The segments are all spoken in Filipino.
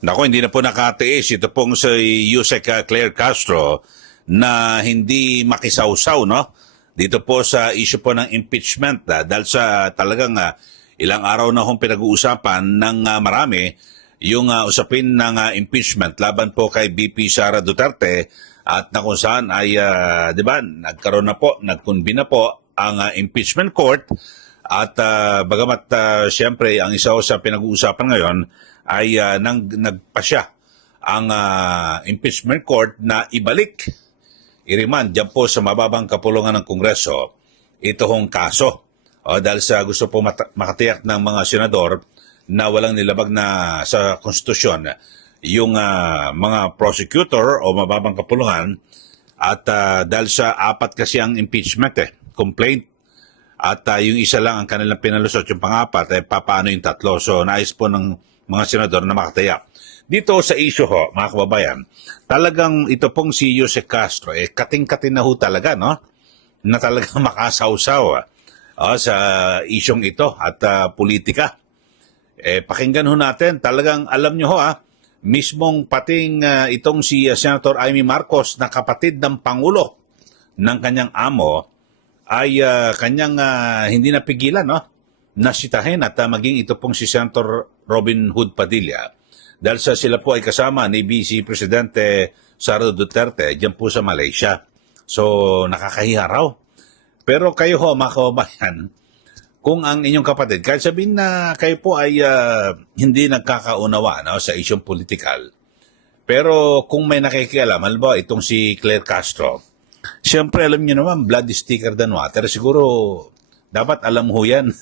Nako, hindi na po nakatiis. Ito pong si Yusek Claire Castro na hindi makisawsaw, no? Dito po sa issue po ng impeachment dahil sa talagang ilang araw na hong pinag-uusapan ng marami yung usapin ng impeachment laban po kay VP Sara Duterte at na kung saan ay, di ba, nagkaroon na po, nagconvene na po ang impeachment court at bagamat siyempre ang isa sa pinag-uusapan ngayon ay nagpasya ang impeachment court na ibalik, i-remand dyan po sa mababang kapulungan ng Kongreso ito hong kaso. Dahil sa gusto po makatiyak ng mga senador na walang nilabag na sa konstitusyon yung mga prosecutor o mababang kapulungan at dahil sa apat kasi ang impeachment complaint at yung isa lang ang kanilang pinalusot, yung pang-apat, paano yung tatlo. So nais po ng mga senador na makatiyak. Dito sa issue ho, mga kababayan, talagang ito pong si Yusek Castro, kating-kating na ho talaga, no? Na talagang makasawsaw sa isyong ito at politika. Pakinggan ho natin, talagang alam nyo ho mismong pating itong si Senator Amy Marcos na kapatid ng Pangulo ng kanyang amo ay kanyang hindi napigilan, no? Nasitahin at maging ito pong si Senator Robin Hood Padilla dahil sa sila po ay kasama ni Vice Presidente Sara Duterte dyan po sa Malaysia. So nakakahiya raw. Pero kayo ho, mga kababayan, kung ang inyong kapatid, kahit sabihin na kayo po ay hindi nagkakaunawa, no, sa isyong politikal, pero kung may nakikialam, halimbawa itong si Claire Castro, siyempre alam niyo naman, blood is thicker than water. Siguro dapat alam ho yan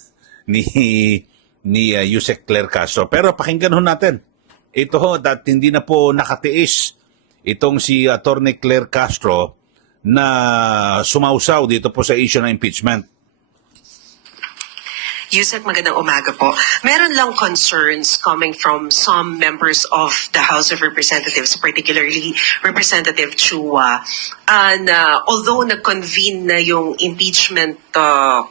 ni Yusek Claire Castro. Pero pakinggan ho natin. Ito ho, that hindi na po nakatiis itong si Attorney Claire Castro na sumausaw dito po sa issue ng impeachment. Yusek, magandang umaga po. Meron lang concerns coming from some members of the House of Representatives, particularly Representative Chua. And although nag-convene na yung impeachment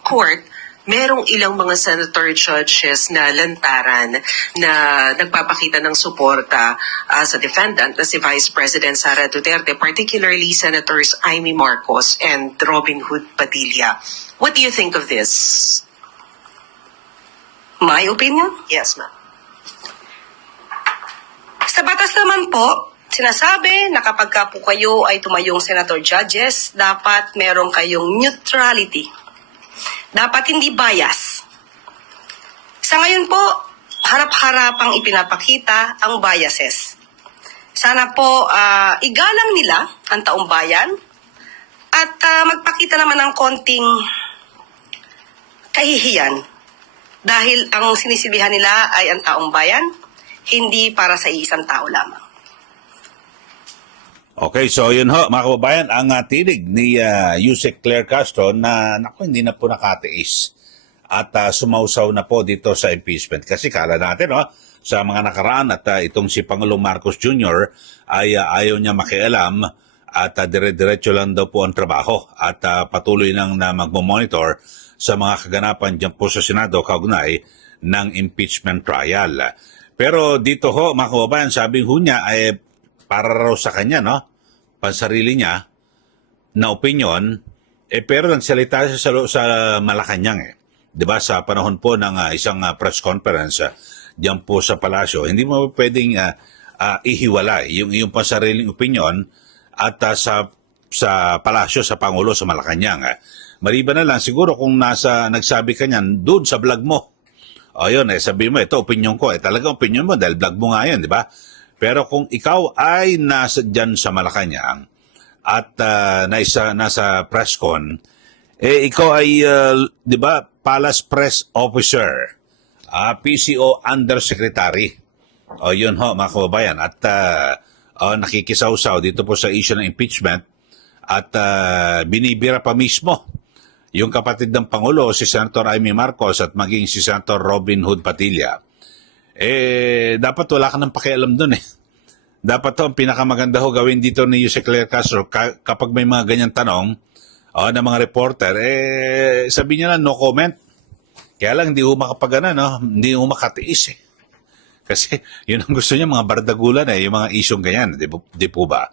court, merong ilang mga senator judges na lantaran na nagpapakita ng suporta sa defendant na si Vice President Sara Duterte, particularly Senators Amy Marcos and Robin Hood Padilla. What do you think of this? My opinion? Yes, ma'am. Sa batas naman po, sinasabi na kapag ka po kayo ay tumayong senator judges, dapat meron kayong neutrality. Dapat hindi bias. Sa ngayon po, harap-harapang ipinapakita ang biases. Sana po igalang nila ang taong bayan at magpakita naman ng konting kahihiyan. Dahil ang sinisilbihan nila ay ang taong bayan, hindi para sa iisang tao lamang. Okay, so yun ho, mga kababayan, ang tinig ni Yusek Claire Castro na naku, hindi na po nakatiis at sumausaw na po dito sa impeachment. Kasi kala natin, sa mga nakaraan at itong si Pangulong Marcos Jr. ay ayaw niya makialam at dire-diretso lang daw po ang trabaho at patuloy nang na magmomonitor sa mga kaganapan dyan po sa Senado kaugnay ng impeachment trial. Pero dito ho, mga kababayan, sabi ho niya ay para raw sa kanya, no? Pansarili niya na opinion, pero nagsalita siya sa Malacanang, di ba? Sa panahon po ng isang press conference dyan po sa palasyo, hindi mo pwedeng ihiwalay yung iyong pansariling opinion at sa palasyo, sa Pangulo, sa Malacanang. Maliban na lang, siguro kung nagsabi ka niyan doon sa vlog mo. O yun, sabi mo, ito opinion ko. Talaga opinion mo dahil vlog mo nga yun, di ba? Pero kung ikaw ay nasa dyan sa Malacanang at nasa press con, ikaw ay, di ba, Palace Press Officer, PCO Undersecretary. O yun ho, mga kababayan. At nakikisawsaw dito po sa issue ng impeachment at binibira pa mismo yung kapatid ng Pangulo, si Senator Amy Marcos at maging si Senator Robin Hood Padilla. Dapat wala ka ng pakialam dun Dapat to, ang pinakamaganda ho gawin dito ni Yusek Claire Castro, kapag may mga ganyan tanong ng mga reporter, sabi niya lang, no comment. Kaya lang, hindi ho makapagana, no? Hindi ho makatiis Kasi yun ang gusto niya, mga bardagulan yung mga isyong ganyan, di po ba?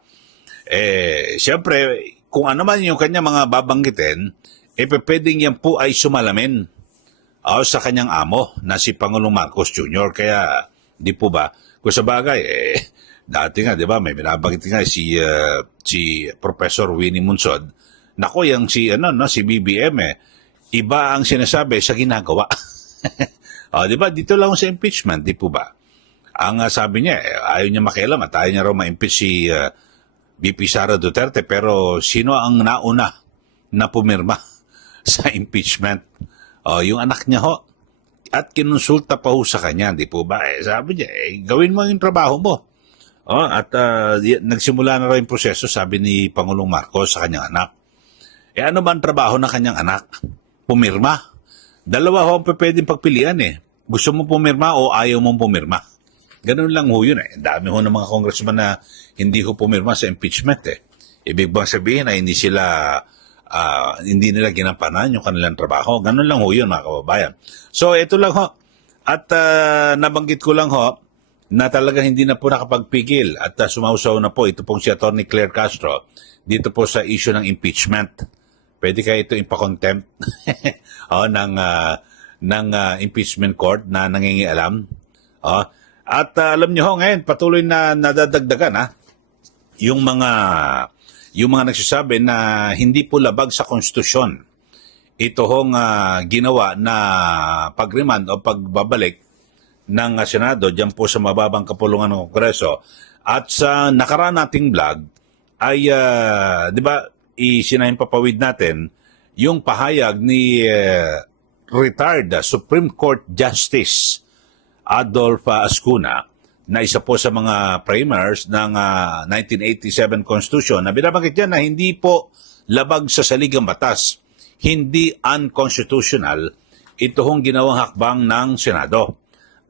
Siyempre, kung ano man yung kanya mga babanggitin, pwedeng yan po ay sumalamin sa kanyang amo na si Pangulong Marcos Jr. Kaya, di po ba? Kung sa bagay, dati nga, di ba, may binabanggit nga si Professor Winnie Munsod, nako, yung si BBM, iba ang sinasabi sa ginagawa. Di ba, dito lang sa impeachment, di po ba? Ang sabi niya, ayaw niya makialam at ayaw niya raw ma-impeach si VP Sara Duterte, pero sino ang nauna na pumirma sa impeachment? Yung anak niya ho. At kinonsulta pa ho sa kanya, di po ba? Sabi niya, gawin mo yung trabaho mo. Nagsimula na rin yung proseso, sabi ni Pangulong Marcos sa kanyang anak. Ano ba ang trabaho ng kanyang anak? Pumirma. Dalawa ho ang pwedeng pagpilian Gusto mo pumirma o ayaw mong pumirma? Ganun lang ho yun Dami ho ng mga congressman na hindi ho pumirma sa impeachment Ibig bang sabihin na hindi nila ginampanan yung kanilang trabaho. Ganun lang ho yun, mga kababayan. So, ito lang ho. At nabanggit ko lang ho na talaga hindi na po nakapagpigil at sumausaw na po ito pong si Atty. Claire Castro dito po sa issue ng impeachment. Pwede kaya ito ipa-contempt ng impeachment court na nangingialam. At alam niyo ho ngayon, patuloy na nadadagdagan yung mga nagsasabi na hindi po labag sa konstitusyon ito hong ginawa na pag-remand o pagbabalik ng Senado diyan po sa mababang kapulungan ng Kongreso. At sa nakaraan nating vlog ay, di ba, isinahimpapawid natin yung pahayag ni retired Supreme Court Justice Adolph Ascuna na isa po sa mga framers ng 1987 Constitution na binabanggit niya na hindi po labag sa saligang batas, hindi unconstitutional ito hong ginawang hakbang ng Senado.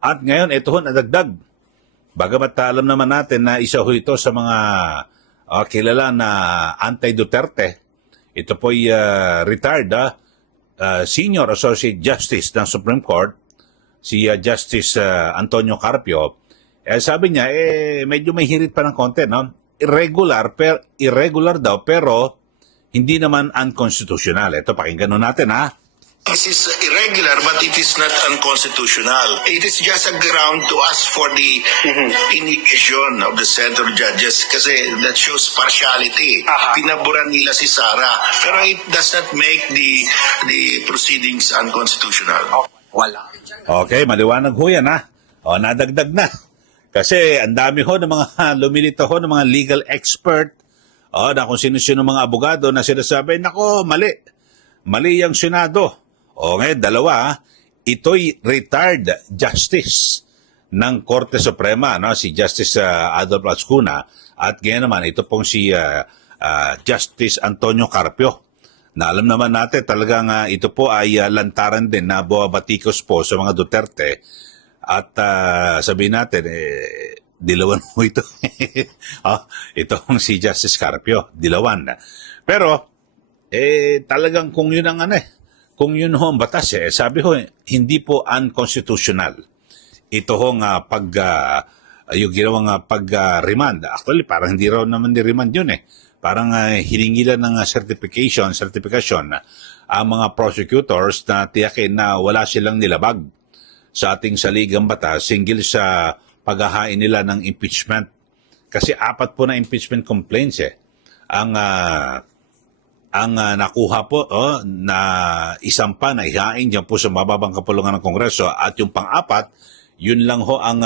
At ngayon, ito hong nadagdag. Bagamat alam naman natin na isa ho ito sa mga kilala na anti-Duterte. Ito po'y retired Senior Associate Justice ng Supreme Court, si Justice Antonio Carpio. Sabi niya, medyo may hirit pa ng konti, no? Irregular daw, pero hindi naman unconstitutional. Ito, pakinggan nun natin, This is irregular, but it is not unconstitutional. It is just a ground to ask for the inhibition of the center judges kasi that shows partiality. Pinaboran nila si Sara, pero it does not make the proceedings unconstitutional. Wala. Okay, maliwanag ho yan, nadagdag na. Kasi ang dami ho ng mga lumilito ho ng mga legal expert, na kung sino-sino mga abogado na sinasabi, nako, mali. Mali yung Senado. Ngayon, dalawa, ito'y retired justice ng Korte Suprema, si Justice Adolph Ascuna, at ngayon naman, ito pong si Justice Antonio Carpio, na alam naman natin talagang ito po ay lantaran din na buwabatikos po sa mga Duterte. At sabihin natin, dilawan mo ito. Itong si Justice Carpio, dilawan. Pero, talagang kung yun ang kung yun ho ang batas, sabi ho, hindi po unconstitutional. Ito ho nga yung ginawang pag-remand. Actually, parang hindi raw naman ni-remand yun Parang hiningilan ng certification ang mga prosecutors na tiyakin na wala silang nilabag sa ating saligang batas hinggil sa paghahain nila ng impeachment. Kasi 4 po na impeachment complaints ang nakuha po na isang pa na ihain dyan po sa mababang kapulungan ng Kongreso at yung pang-4, yun lang ho ang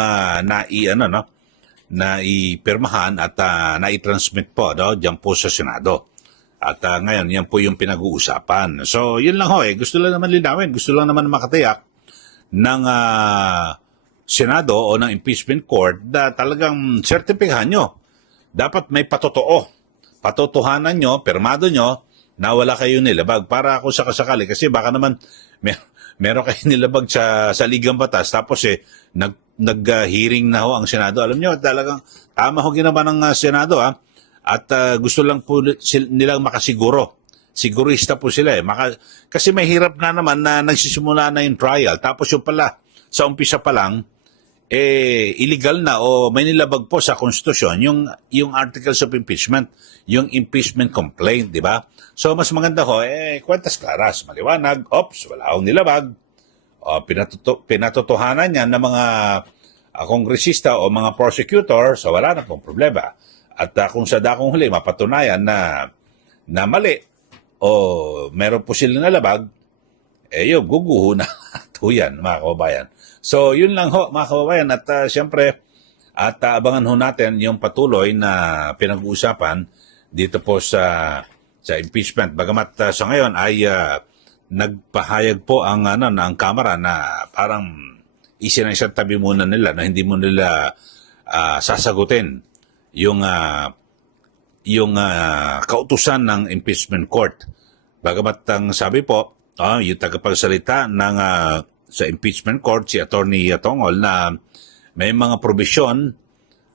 naipirmahan at naitransmit po dyan po sa Senado. At ngayon, yan po yung pinag-uusapan. So, yun lang ho gusto lang naman linawin, gusto lang naman makatiyak ng Senado o ng impeachment court na talagang sertipikahan nyo. Dapat may patotoo. Patotohanan nyo, permado nyo, na wala kayong nilabag para kung sakasakali. Kasi baka naman meron kayong nilabag sa ligang batas tapos nag-hearing na ho ang Senado. Alam nyo, talagang tama ho ginawa ng Senado at gusto lang po nilang makasiguro. Sigurista po sila kasi may hirap nga naman na nagsisimula na yung trial. Tapos yung pala, sa umpisa pa lang, illegal na o may nilabag po sa konstitusyon yung articles of impeachment, yung impeachment complaint, di ba? So mas maganda ho, kwentas klaras, maliwanag, wala akong nilabag, o pinatotohanan yan ng mga kongresista o mga prosecutor, so wala na pong problema. At kung sa dakong huli mapatunayan na mali o meron po silang nalabag, yun, guguho na ito yan, mga kababayan. So, yun lang ho, mga kababayan. At siyempre, abangan ho natin yung patuloy na pinag-uusapan dito po sa impeachment. Bagamat sa ngayon ay nagpahayag po ang Kamara na parang isinang tabi muna nila na hindi mo nila sasagutin yung kautusan ng impeachment court. Bagamat ang sabi po, yung tagapagsalita ng sa impeachment court, si Attorney Tongol, na may mga probisyon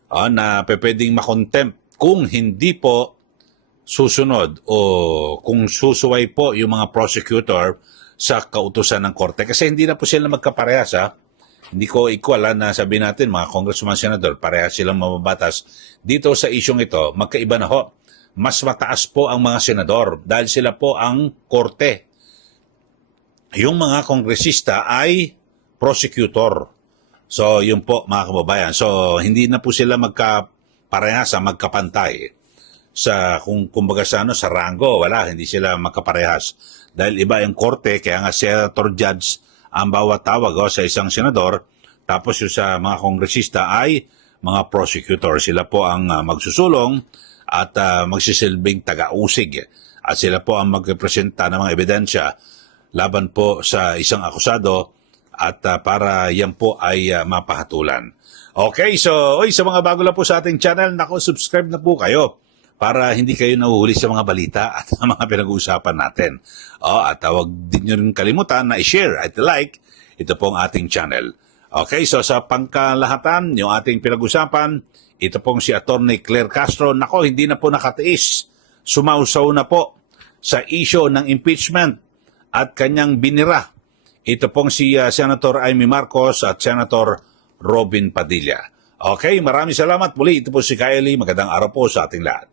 na pwedeng makontempt kung hindi po susunod o kung susuway po yung mga prosecutor sa kautusan ng korte. Kasi hindi na po sila magkaparehas, Hindi ko equal na sabihin natin, mga congressman, senador, parehas silang mababatas. Dito sa isyong ito, magkaiba na ho. Mas mataas po ang mga senador dahil sila po ang korte. Yung mga kongresista ay prosecutor. So, yun po, mga kababayan. So, hindi na po sila magkaparehas, magkapantay. Kumbaga sa rango, wala, hindi sila magkaparehas. Dahil iba yung korte, kaya nga senator judge ang bawat tawag sa isang senador. Tapos yung sa mga kongresista ay mga prosecutor. Sila po ang magsusulong at magsisilbing taga-usig. At sila po ang magpresenta ng mga ebidensya laban po sa isang akusado at para yan po ay mapahatulan. Okay, so sa mga bago lang po sa ating channel, subscribe na po kayo para hindi kayo nahuhuli sa mga balita at mga pinag-uusapan natin. At huwag din nyo rin kalimutan na i-share at i-like ito pong ating channel. Okay, so sa pangkalahatan, yung ating pinag-usapan, ito pong si Attorney Claire Castro. Hindi na po nakatiis. Sumausaw na po sa issue ng impeachment at kanyang binira. Ito pong si Senator Amy Marcos at Senator Robin Padilla. Okay, maraming salamat muli. Ito po si Kylie. Magandang araw po sa ating lahat.